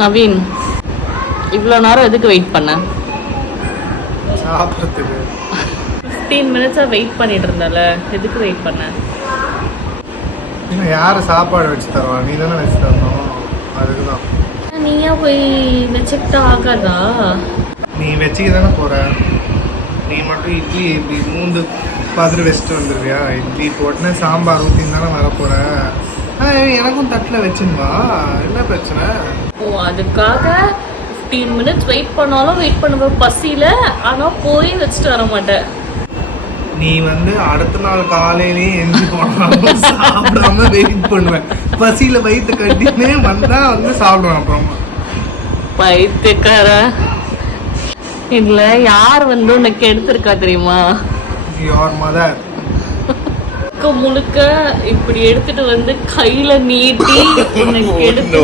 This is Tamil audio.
நவீன், இவ்வளோ நேரம் எதுக்கு வெயிட் பண்ண? சாப்பிட்றதுக்கு. 15 மினிட்ஸாக வெயிட் பண்ணிட்டு இருந்தால, எதுக்கு வெயிட் பண்ண? இன்னும் யார் சாப்பாடு வச்சு தருவா? நீ தானே வச்சு தரணும். அதுக்கு தான். நீயா போய் வச்சுக்கிட்டா ஆகாதா? நீ வச்சுக்க தானே போகிற. நீ மட்டும் இட்லி இப்படி மூந்து பார்த்துட்டு வச்சுட்டு வந்துடுவியா? இட்லி போட்டுன்னு சாம்பார் ஊற்றின்னு தானே வரப்போகிற. எனக்கும் தட்டில் வச்சுருவா, என்ன பிரச்சனை? ஓ, அதுக்காக 15 மினிட்ஸ் வெயிட் பண்ணாலும் வெயிட் பண்ணுவேன் பசியில். ஆனால் போய் வச்சுட்டு வர மாட்டேன். நீ அடுத்த நாள் காலையிலேயே எஞ்சி போனாலும் சாப்பிடாம வெயிட் பண்ணுவேன். பசியில் வயிற்று கட்டினே வந்தால் சாப்பிடுவேன். அப்புறமா பைத்தியக்கார. இல்லை, யார் உனக்கு எடுத்திருக்கா தெரியுமா? Your mother. முழுக்க இப்படி எடுத்துட்டு கையில நீட்டி உனக்கு எடுத்து